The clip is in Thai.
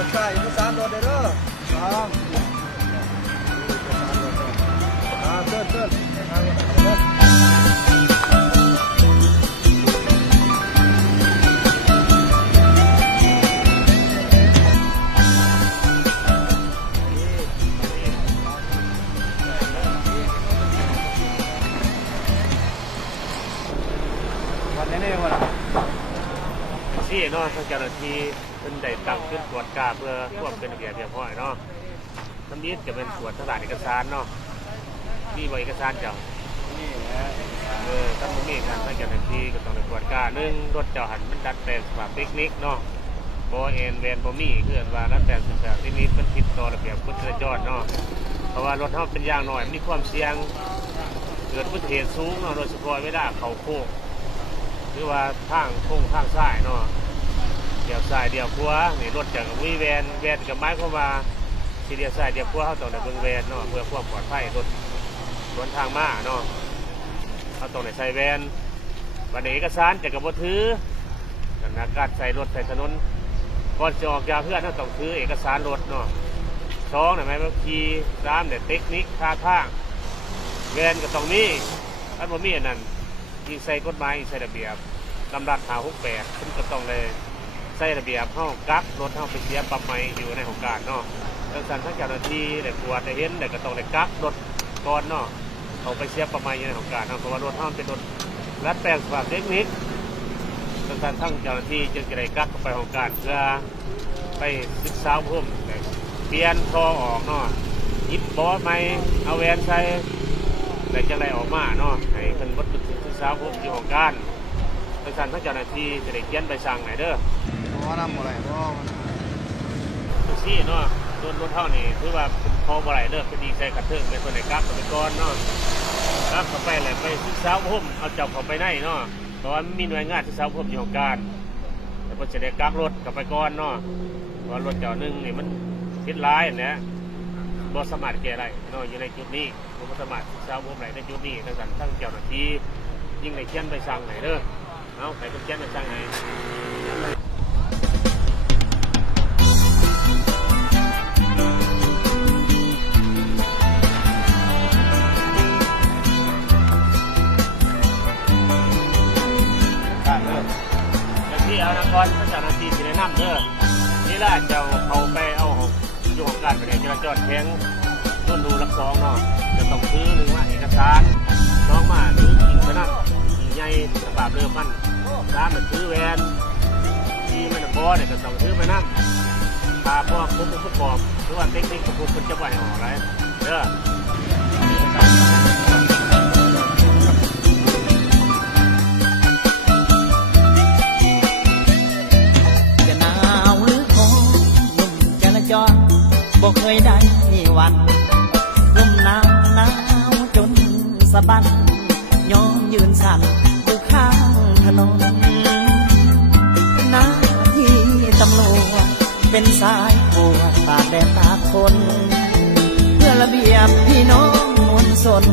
วจใต้เอกสารรถเด้อครับเชิญวันนี้วันที่นอกทางเจ้าหน้าที่เป็นได้ตั้งขึ้นตรวจการเพื่อควบเป็นระเบียบเรียบร้อยเนาะน้ำนี้จะเป็นตรวจทางเอกสารเนาะนี่บริเอกสารเจ้าท่านผู้มีการทางเจ้าหน้าที่ก็ต้องตรวจการหนึ่งรถเจ้าหันมันดัดแปลงสภาพเทคนิคเนาะโบเอ็นเวนโบมี่เพื่อนว่าดัดแปลงสภาพเทคนิคเป็นผิดต่อระเบียบพุทธจรเนาะเพราะว่ารถเขาเป็นยางหน่อยมีความเสี่ยงเกิดอุบัติเหตุสูงเนาะโดยเฉพาะเวลาเขาโค้งหรือว่าทางโค้งทางซ้ายเนาะเดี๋ยวซ้ายเดี๋ยวขวานี่รถจากวิแวนกับไม้เข้ามาทีเดียวซ้ายเดี๋ยวขวาเขาต้องในเบื้องแวนเนาะเพื่อความปลอดภัยรถสวนทางมาเนาะเขาต้องในใส่แวนวันนี้เอกสารจากกระบอกถือการใส่รถใส่ถนนก่อนจะออกจากเพื่อนเขาต้องถือเอกสารรถเนาะสองเนี่ยไหมบางทีสามเนี่ยเทคนิคท่าทางแวนก็ต้องมีท่านบ่มีอันนั้นยิ่งใส่กฎหมายใส่ระเบียบลำดับ568ขึ้นก็ต้องเลยใส่ระเบียบห้องกักรถห้องไปเสียปรับใหม่อยู่ในของการเนาะดังนั้นทั้งเจ้าหน้าที่ได้ตรวจได้เห็นได้ก็ต้องได้กักรถก่อนเนาะเขาไปเสียปรับใหม่อยู่ในของการเนาะเพราะว่ารถห้องเป็นรถรัดแปลงสภาพเทคนิคดังนั้นทั้งเจ้าหน้าที่จึงจะได้กักเข้าไปของการเพื่อไปศึกษาเพิ่มเปลี่ยนคอออกเนาะยิบบอสใหม่เอาแวนใส่แต่จะไรออกมาเนาะให้คนวัดศึกษาเพิ่มอยู่ของการดังนั้นทั้งเจ้าหน้าที่จะได้เขียนใบสั่งไหนเด้อเพราะนำอะไรเพราะทุกที่เนาะรถเท่านี้คือว่าพออะไรเด้อเป็นดีใจกระเทิงเป็นคนไหนกักเป็นก้อนเนาะกักเข้าไปเลยไปศึกษาเพิ่มเอาจับเข้าไปได้เนาะเพราะว่ามีหน่วยงานศึกษาเพิ่มอยู่ของการแต่พอจะได้กักรถเข้าไปก้อนเนาะว่ารถเจ้าหนึ่งนี่มันคิดร้ายนะบอสมาร์ทแก่ไรเนาะอยู่ในจุดนี้บอสมาร์ทศึกษาเพิ่มไหนในจุดนี้ทั้งทั้งเจ้าหน้าที่ยิ่งในเขียนใบสั่งไหนเด้อเอาใครเป็นเขียนใบสั่งไหนที่เอานักบอลพระเจ้าหน้าที่ที่ได้นำเด้อนี่แหละเจ้าเขาไปเอาอยู่ของการไปเนี่ยจราจรแข็งต้นดูรักสองเนาะจะต้องซื้อหรือว่าเอกสารน้องมาซื้อจริงไปนั่นที่ใหญ่สภาพเรือมันร้านมันซื้อแวนที่มันบอเนี่ยจะต้องซื้อไปนั่นพาพวกผู้ประกอบหรือว่าเทคนิคผู้คนจะไหวห่ออะไรเด้อบอกเคยได้วันรุ่มน้ำหนาวจนสะบันย้อมยืนสั่นอยู่ข้างถนนหน้าที่ตำรวจเป็นสายปวดตากแดดตากฝนเพื่อระเบียบพี่น้องมวลชน